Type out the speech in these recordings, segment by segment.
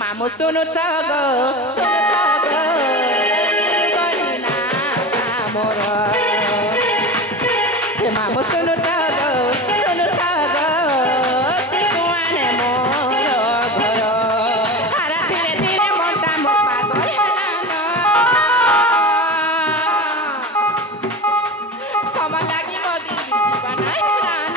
মামু শুনু তো গো বলি না মোর মামু শুনু তো গো সে কুয়ানে মোর ঘর হারা ধীরে ধীরে মনটা মো পাগল হেলান তোমার লাগি মোদি দিবানা হেলান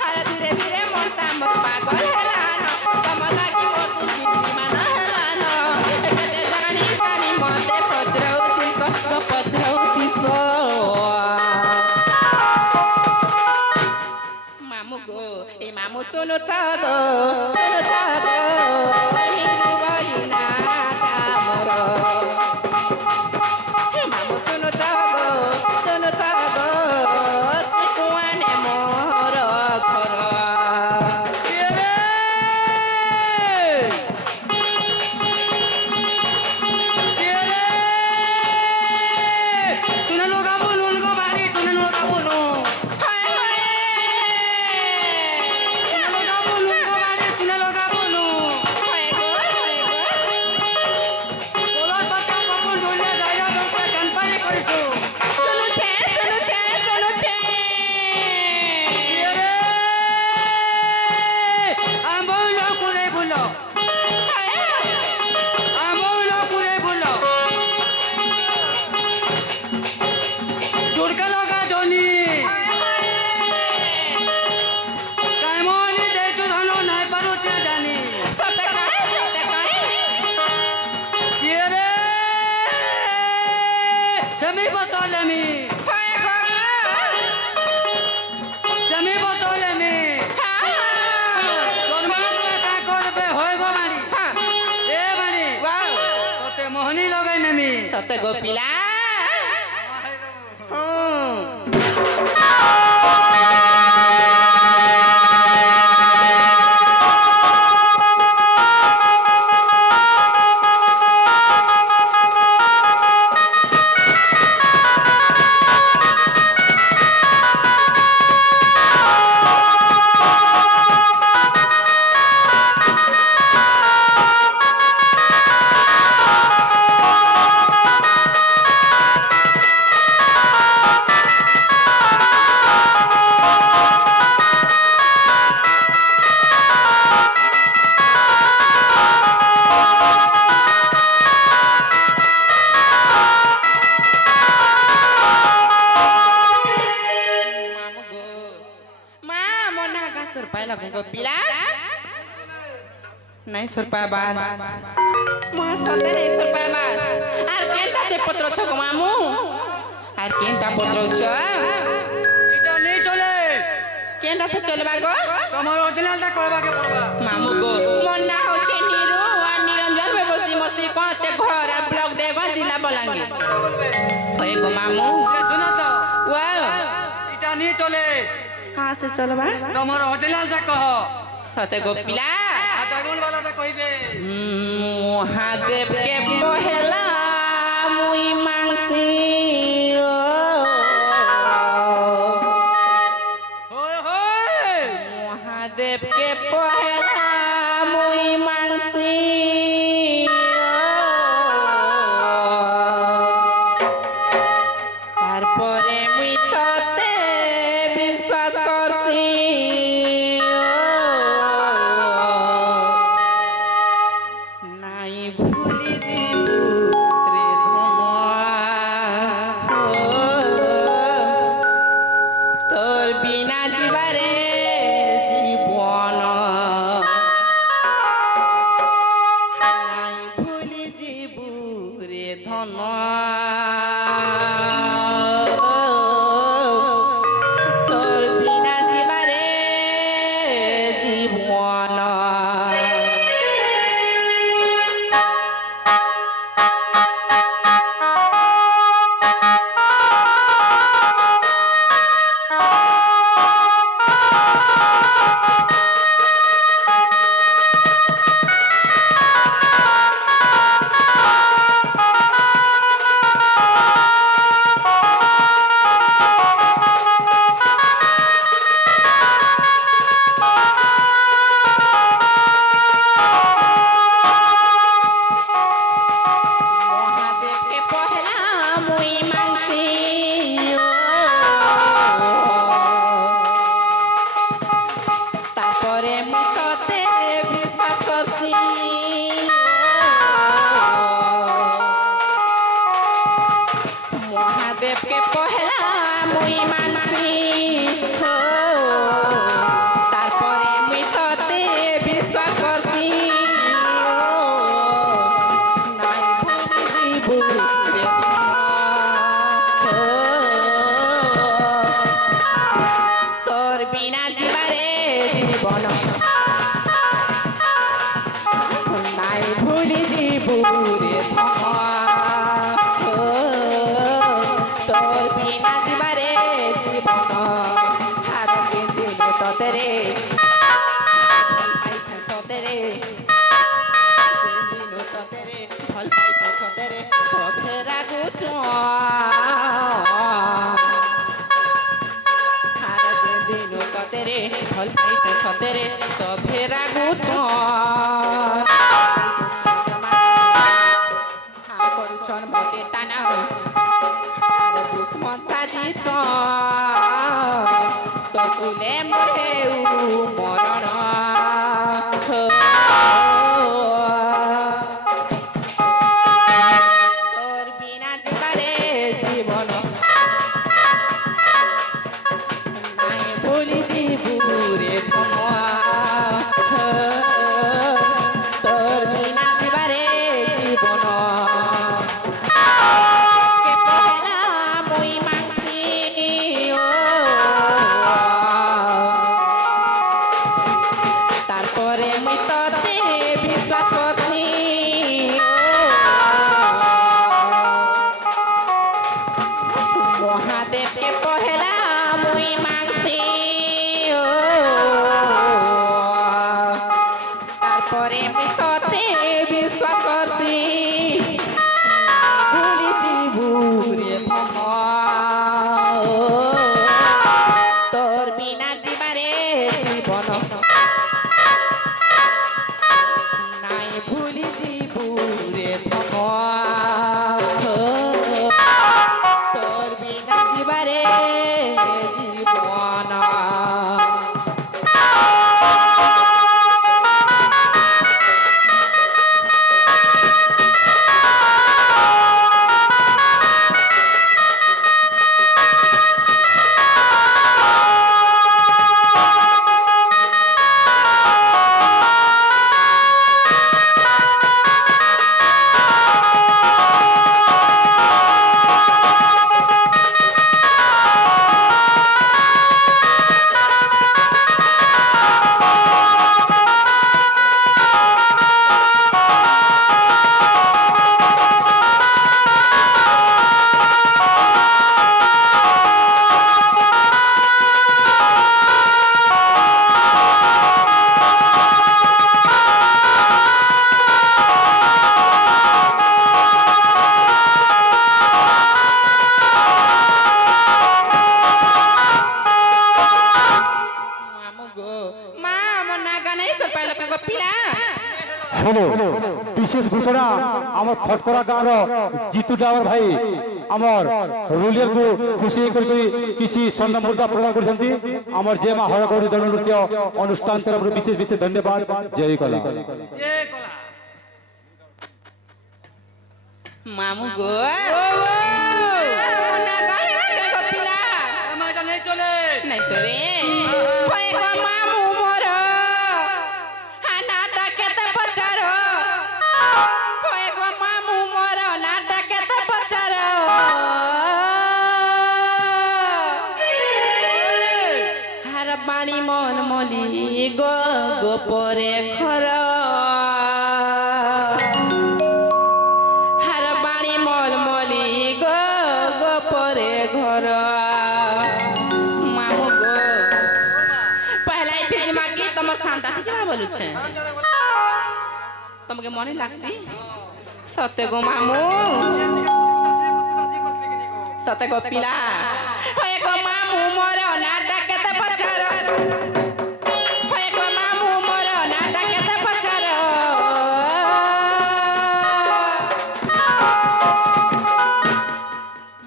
হারা ধীরে ধীরে মনটা মো পাগল হেলান তোমার লাগি মোদি দিবানা হেলান এতে জানি কানি মতে পচরৌতি মামু গো এই মামু শুনো তো গো বলি না মোর মামু শুনো তো গো সে কুয়ানে মোর ঘর সতে গোপিলা গোপিলা নাই সুরপা বার মহা সতে নাই সুরপা বার আর কেনটা সে পত্র ছক মামু আর কেনটা পত্র ছ এটা নেই চলে কেনটা সে চলবা গো তোমার অরিজিনালটা করবাকে পড়বা মামু গো মন না হচ্ছে নিরু আর নিরঞ্জন মে বসি মসি কোটে ঘর আর ব্লক দেগো জিলা বলাঙ্গি হয়ে গো মামু শোনো তো ওয়াও এটা নেই চলে कहाँ से चलबा তোমার অরিজিনালটা কহ सते गोपिला আটাগুন वालाটা কই দে महादेव के पहला मुई मांगसी होय होय महादेव के पहला मुई मांगसी तारपरे मुई तते विश्वास करसी বুরে ধমা তোর বিনা জীবারে জীবন হার দিল ততেরে ভাল পাইছে সতেরে দিল ততেরে ভাল পাইছে সতেরে সভে রাগুছ হার দিল ততেরে ভাল পাইছে সতেরে সভে রাগুছ করুছন মতে টানা আর দুশ্মন সাজিছ তো তুলে মরে মরণ তোর বিনা জীবনে জীবন নাই ভুলি জীবুরে ধমা তোর বিনা জীবনে জীবন তারপরে মুই তোতে বিশ্বাস করছি মহাদেবকে পহেলা মুই মানছি তারপরে মুই তোতে বিশ্বাস করছি ভুলিছি বুড়ে ধমা তোর বিনা জীবনে জীবন নাই ভুলি জীবুরে ধমা তোর বিনা জীবনে জীবন হলো বিশেষ ঘোষণা আমার ফটকরা গাঁর জিতু ড্রাইভর ভাই আমার রুলিয়ার को खुशी করি কিছু সম্মান মুদ্রা প্রদান করছেন আমার যে মা হরগৌরী দল নৃত্য অনুষ্ঠান তরফରୁ বিশেষ বিশেষ ধন্যবাদ জয় কলা জয় কলা মামু গো এটা নেই চলে নাই চলে হয় গো মামু মোর নাটা কেতে পচার হয় গো মামু মোর নাটা কেতে পচার হার বাণী মন মলি গো গোপরে খর হার বাণী মল মলি গো গোপরে ঘর মামু গো পহলাই তিজমা কি তোমার সান্তা তিজমা বলুছে তোমাকে মনে লাগছি সতে গো মামু সতে গো পিলা হয় গো মামু মোর নাটা কেতে পচার হয় গো মামু মোর নাটা কেতে পচার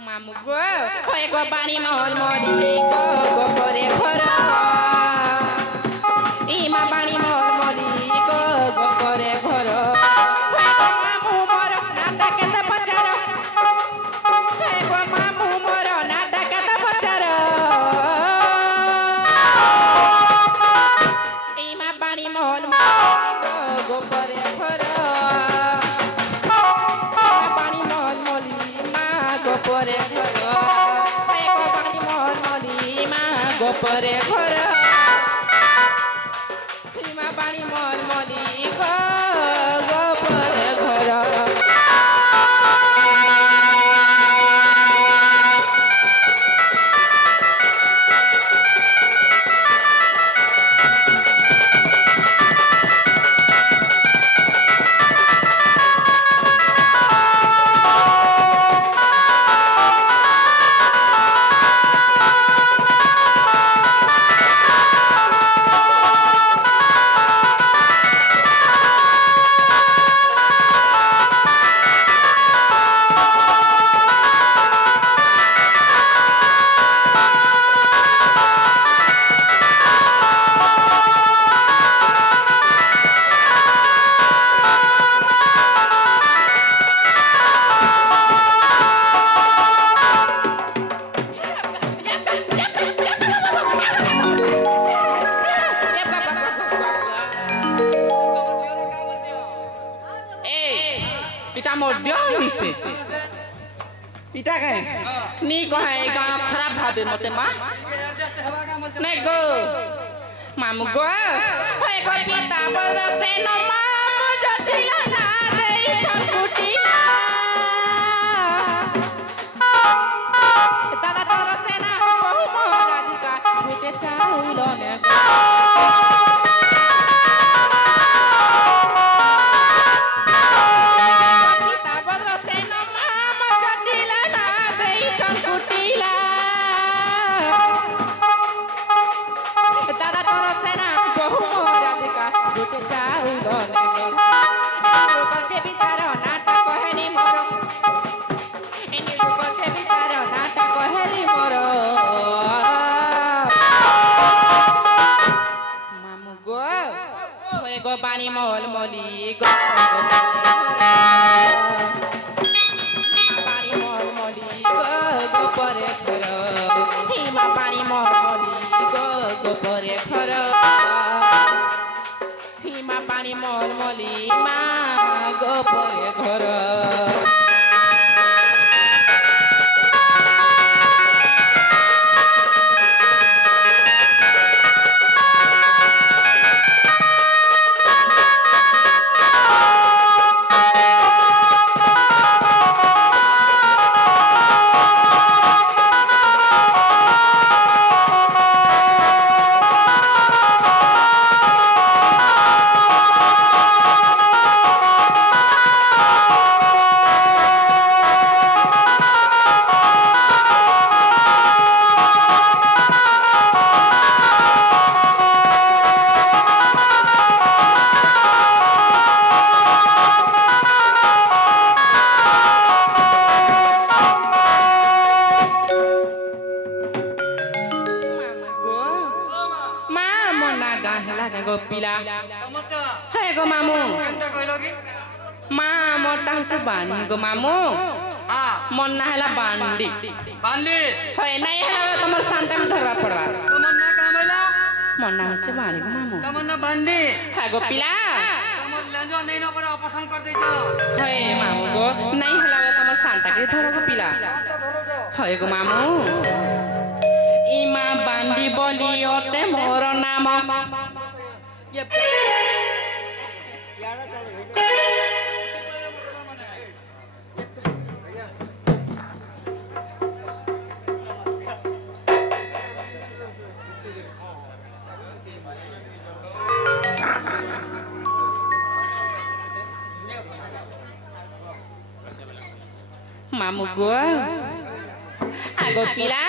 মামু গো হয় গো বাণী মল মলি গো গোপরে ঘর ইমা বাণী মল মলি গো গোপরে ঘর হয় গো মামু মোর নাটা কেতে পচার হয় গো মামু মোর নাটা কেতে পচার ইমা বাণী মল মলি গো গোপরে ঘর বাণী মল মলি মা গোপরে ঘর হয় গো বাণী মল মলি মা গোপরে ঘর ইমা বাণী মল মলি গো গোপরে ঘর इटा मोर दियो निसे इटा कहे नी कहे ए गाना खराब भाबे मते मा नहीं गो मामू गो होय गो पिता बरसे न मामू जटिला ना देई छटकुटिला दादा तोर सेना बहु मोरादिका फुटे चाउल ने पिता बरसे न मामू जटिला ना देई छटकुटिला दादा तोर सेना बहु मोरादिका फुटे चाउल ने लोकचे बिचार नाटक हेनी मोर एनी लोकचे बिचार नाटक हेनी मोर मामू गो होय गो बानी मोल मोली गो बानी मोल मोली गो परे घर हिमा बानी मोल मोली गो परे घर हिमा पानी मोल मोली मा गो परे घर মা মোর না গা হেলা নে গো পিলা टमाटर হে গো মামু केनता कहलो की মা মোরটা হচ্ছে বানি গো মামু हां মন না হেলা বান্ডি बांधी হয় নাই হেলা তোমার সান্তাকে ধরবা পড়বা तमन्ना कामला মন না হচ্ছে বানি গো মামু तमन्ना बांधी হে গো পিলা तमर लंजो नहीं न पर ऑपरेशन कर देता হয় মামু গো নাই হেলা তোমার সান্তাকে ধরো গো পিলা হয় গো মামু ইমা বান্ডি বলি ওতে মোর নাম মামু গো আগো পিলা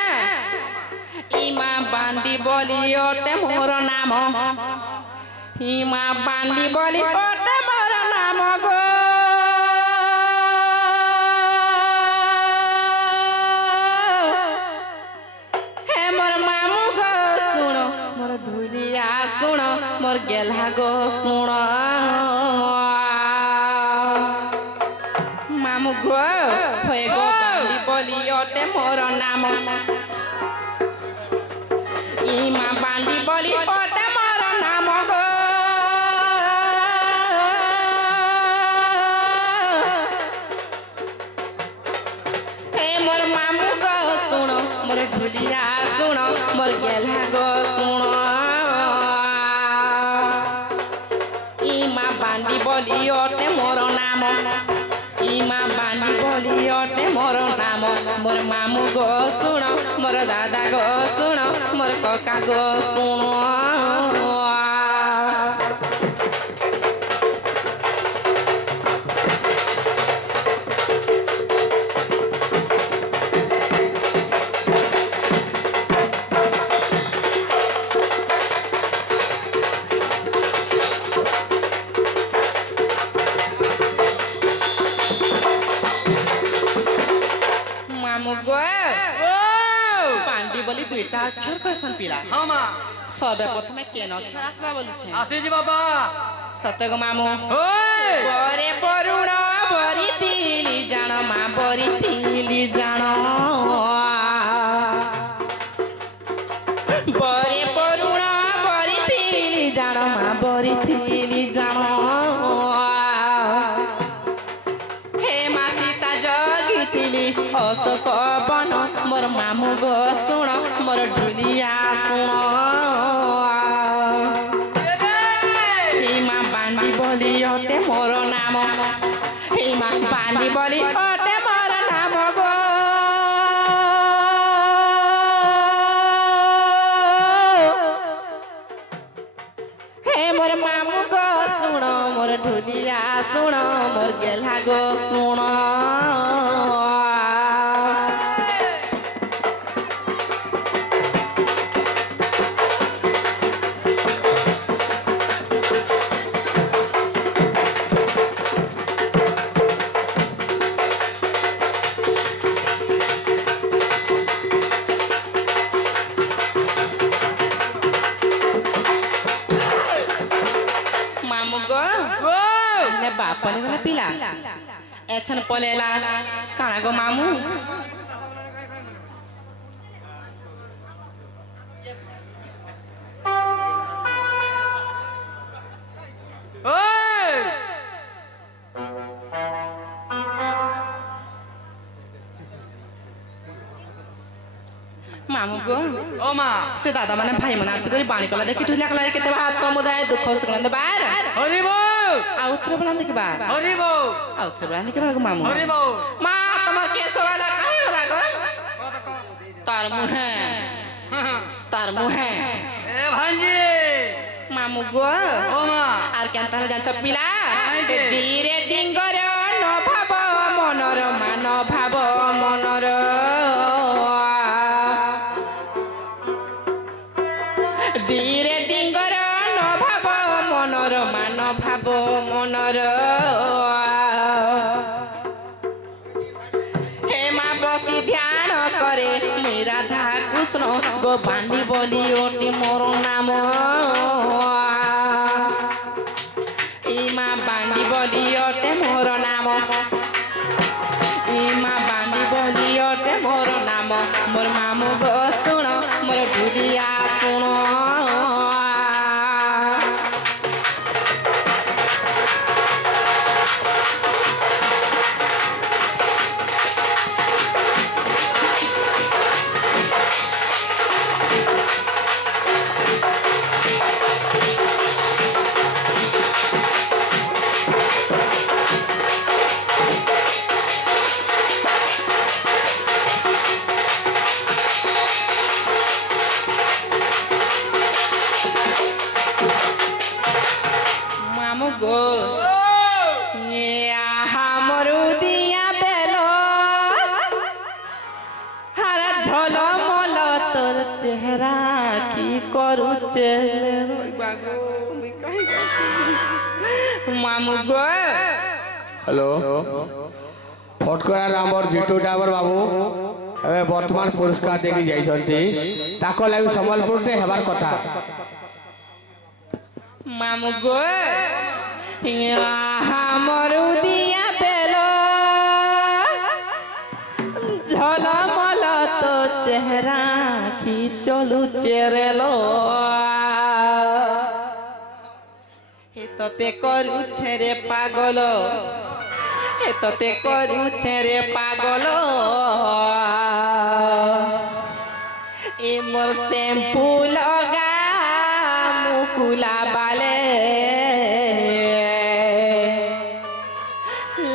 ইমা বান্ডি বলি ওতে মোর নাম ইমা বান্ডি বলি ওতে মোর নাম গো হে মোর মামু গো শুণ মোর ঢুলিয়া শুণ মোর গেলহা গো শুণ মামু গো হয়ে গো বান্ডি বলি ওতে মোর নাম ইমা বান্ডি বলি ওতে মোর নাম গো হে মোর মামু গো শুণ মোর ঢুলিয়া শুণ মোর গেলহা গো শুণ ইমা বান্ডি বলি ওতে মোর নাম ইমা বান্ডি বলি ওতে মোর নাম মোর মামু গো শুণ মোর দাদা গো শুণ মোর ককা গো শুণ মামু গো বান্ডি বলি দুইটা অক্ষর কইছন পিলা हां मां সবে প্রথমে কেন অক্ষর আসবা বলছে आसी जी बाबा সত্য গো মামু ओए পরে পরুণ বরি তিলি জাণ মা বরি তিলি জাণ বরে পরুণ বরি তিলি জাণ মা বরি তিলি জাণ হে ଖସ ପବନ ମୋର ମାମୁ ଗୋ ଶୁଣ ମୋର ଢୁଲିଆ ଶୁଣ হিমা বান্ডি বলি অটে মোর নাম হিমা বান্ডি বলি অটে মোর নাম গো হে মোর মামু গো শুণ মোর ঢুলিয়া শুণ মোর গেলা গো শুণ मामू गो ने बाप ने गला पिला एछन पलेला काना गो मामू मामू गो ओ मा से दादा माने भाई मना से करी पानी कला देखि ठुला कला केते हाथ तो मुदाय दुख सुगंध बार हरि बोल आउत्र बना देखि बा हरि बोल आउत्र बना देखि बा गो मामू हरि बोल मा तमर केस वाला काहे होला गो तार मुहे ए भांजी मामू गो ओ मा আর কেন তাহলে জানছ পিলা নাই যে। ধীরে ডিঙ্গর ন ভাব মনর মান ভাব মনর ধীরে ডিঙ্গর ন ভাব মনর মান ভাব মনর হে মা বসি ধ্যান করে মুই রাধা কৃষ্ণ গো বান্ডি বলি ওটি মোর নাম ইমা বান্ডি বলি ওটে মোর নাম ইমা বান্ডি বলি ওটে মোর নাম মোর মামু গো শুণ মোর ঢুলিয়া শুণ মামু গো হামরু দিয়া বেল হারা ঝলমল তোর চেহারা কি করুছে মামু গো হ্যালো ফটকরার আমার জিটু ড্রাইভর বাবু ଏବେ ବର୍ତ୍ତମାନ ପୁରସ୍କାର ଦେଇକି ଯାଇଛନ୍ତି ତାଙ୍କ ଲାଗି ସମ୍ବଲପୁରରେ ହେବାର କଥା মামু গো হামরু দিয়া বেল ঝলমল তো চেহারা কি চলু চেরেলো হে তোতে করুছে রে পাগল হে তোতে করুছে রে পাগল এ মোর শ্যাম্পু লগা মুকুলা বালে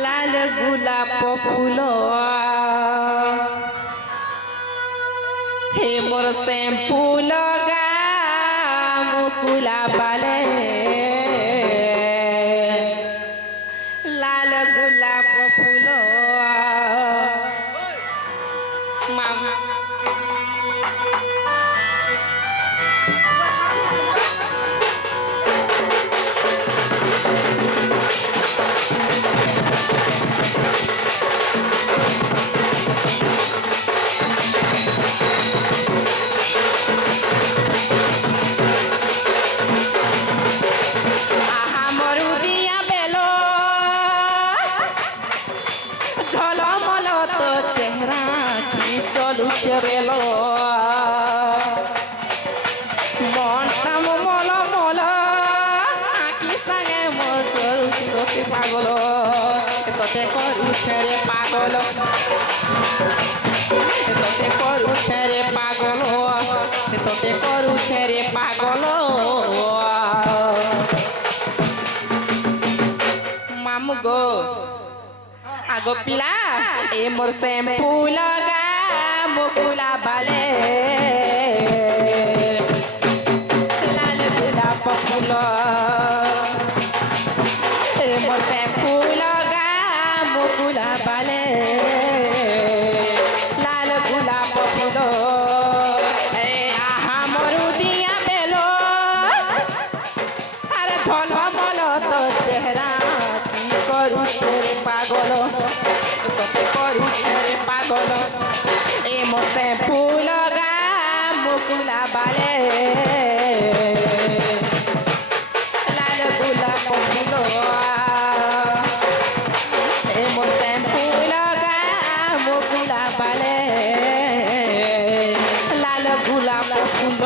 লাল গোলাপ ফুল হে মোর শ্যাম্পু লগা মুকুলা বালে লাল গোলাপ ফুল মামা আহামরু দিয়া বেল ঝলমল তো চেহারা কি চলুছে রেল মনটা মল মল আঁকি সাঙে মো চলুছি তোতে পাগল তোতে করুছে রে পাগল তোতে করুছে রে পাগল তোতে করুছে রে পাগল মামু গো আগো পিলা এ মোর শ্যাম্পু লগা মুকুলা বালে লাল গোলাপ ফুল এ মোর শ্যাম্পু লগা মুকুলা বালে লাল গোলাপ ফুল এ আহা মরু দিয়া বেলো আরে ধন মল তো চেহারা কি করুছে রে পাগল তোতে করুছে রে পাগল এ মোতে ফুল গা মুকুলা বালে লাল গোলাপ ফুল এ মোতে ফুল গা মুকুলা বালে লাল গোলাপ ফুল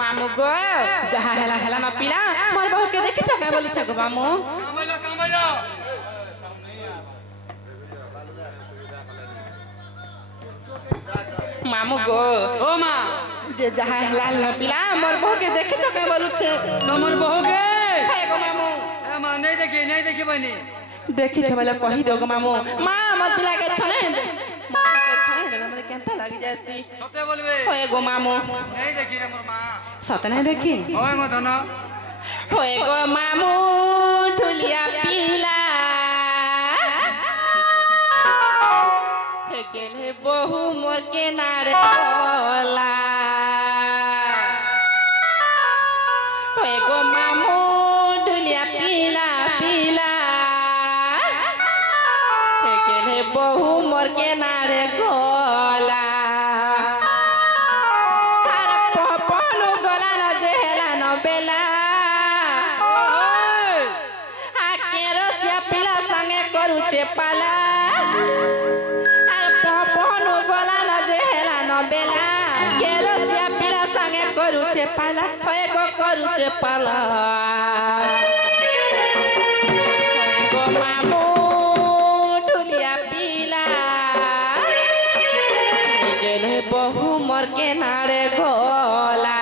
মামু গো যাহা হেলা হেলা না পিলা মোর বহুকে দেখিছ কে বলিছ গো মামু কামাইলো কামাইলো মামু গো ও মা যে যাহা হেলা না পিলা মোর বহুকে দেখিছ কে বলুছে তোমার বহুকে হে গো মামু এ মা নাই দেখি বনি দেখিছ বলে কহি দো গো মামু মা মোর পিলা কে ছনে ছনে মতে কেনতা লাগি যাসি সতে বলবে হে গো মামু নাই দেখি রে মোর মা সত নাই দেখি ওই মো ধন হে গো মামু ঢুলিয়া পিলা হে গেলে বহু মোর কে নারে বলা হে গো মামু ঢুলিয়া পিলা পিলা হে গেলে বহু মোর কে নারে গলা আর পপনু গলা ন যে হেলা ন বেলা কেরসিয়া পিলা সঙ্গে করুছে পালা আর পপনু গলা ন যে হেলা ন বেলা কেরসিয়া পিলা সঙ্গে করুছে পালা হয়ে গো করুছে পালা হয়ে গো মামু ঢুলিয়া পিলা গেলে বহু মোর কে নাড়ে গলা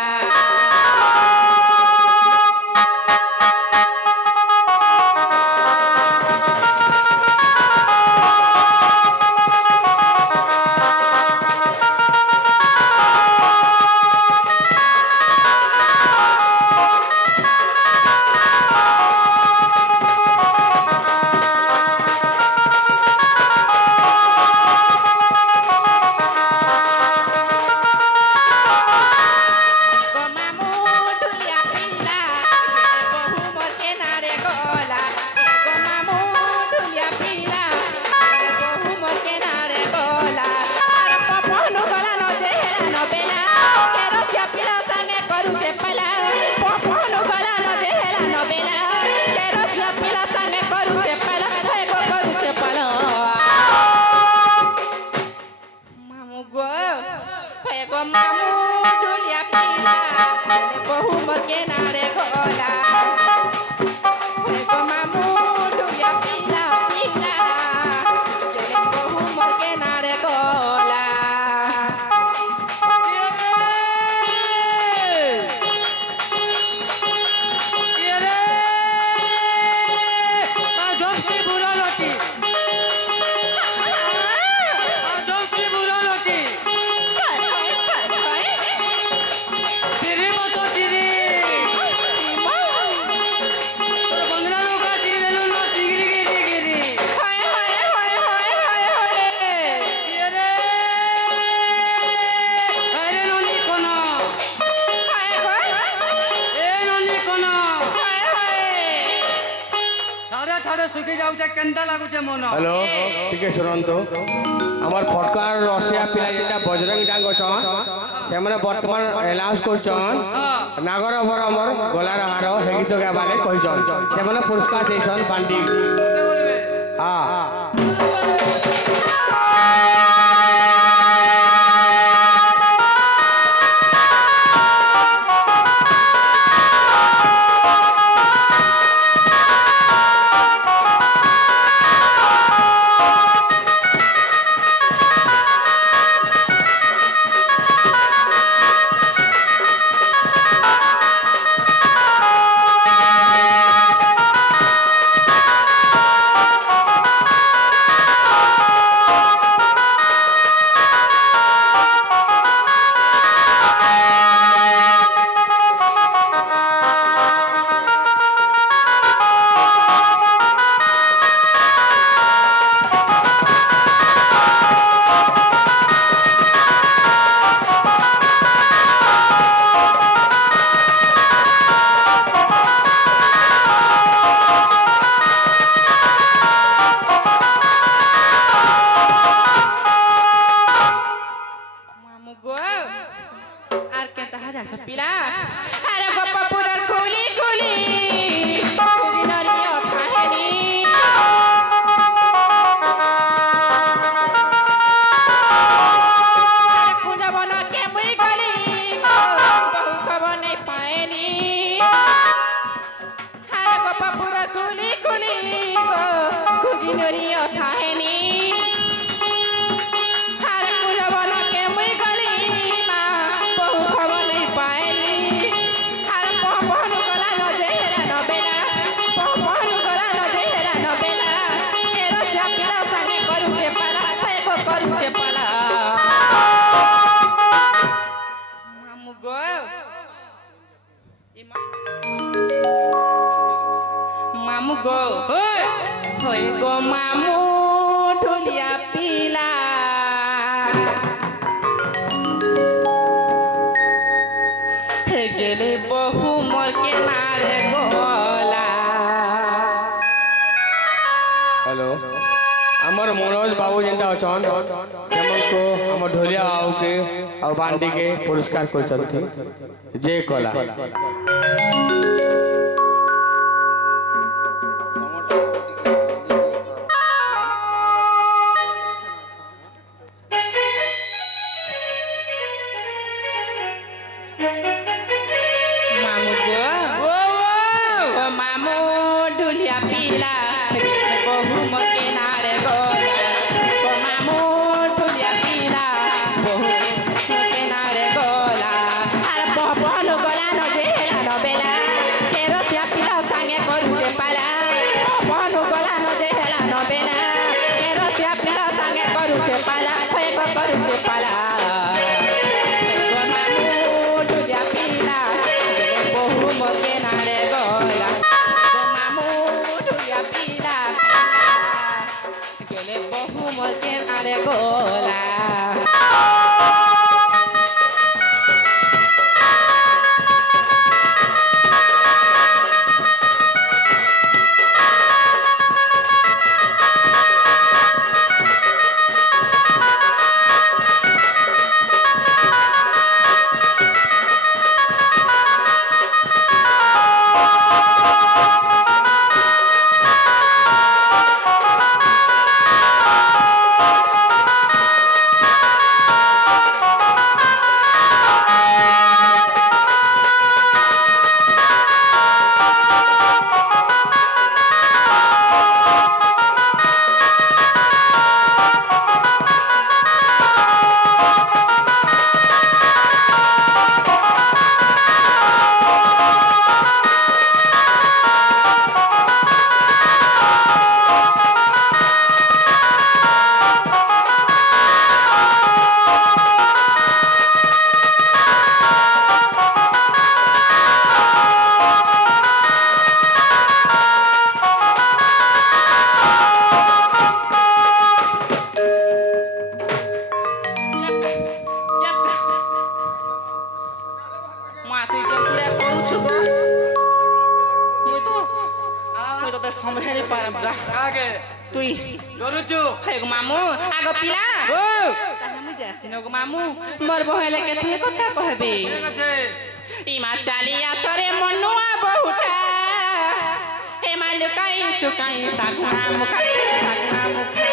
ଛାଡ଼ ଶୁଖି ଯାଉଛେ କେନ୍ତା ଲାଗୁଛେ ମନ হ্যালো ଟିକେ ଶୁଣନ୍ତୁ আমার ফটকার রসিয়া পিলা যেটা বজরঙ্গ ডাঙ্গ অছন সেমানে বর্তমান এলাউন্স করছন নাগর বর আমার গলার হার হে গীত গাইবালে কইছন সেমানে পুরস্কার ଦେଇছন বান্ডি କେତେ ବୋଲବେ হ্যাঁ মামু গো আর কেতা হাজার পিলা আরে গোপাপুরের খুলি খুলি খুঁজি নারী অথাহেনি খুঁজাব না কেমই গলি বহু খবর নেই পায়নি আরে গোপাপুরের খুলি খুলি খুঁজি নারী অথাহেনি মামু গো হয়ে গো মামু ঢুলিয়া পিলা হে গেলে বহু মোর কেনারে গলা হ্যালো আমার মনোজ বাবু যেটা অছন সেমানকু আমার ঢোলিয়া বাবুকে আর বান্ডিকে পুরস্কার করছন্তি যে কলা মামু গো ও মামু ঢুলিয়া পিলা বহু মোর কেনারে গলা ও মামু ঢুলিয়া পিলা বহু মোর কেনারে গলা আর বহন গলা নজে হেলা নবেলা কেরসিয়া পিলা সাঙ্গে করুছে পালা বহন গলা নজে হেলা নবেলা কেরসিয়া পিলা সাঙ্গে করুছে পালা হয়ে করুছে পালা ও মামু ঢুলিয়া পিলা বহু মোর কেনারে গলা ও মামু ঢুলিয়া পিলা গেলে বহু মোর কেনারে গলা মুই তোতে সমঝাই পারব না কাকে তুই ডরুচু হে গো মামু আগ পিলা ও তাহে মুই যাসি ন গো মামু মোর বহেলে কেতে কথা কহবে ঠিক আছে ইমা চালি আসরে মনুয়া বহুটা হে মা লুকাই চুকাই সাগুনা মুখা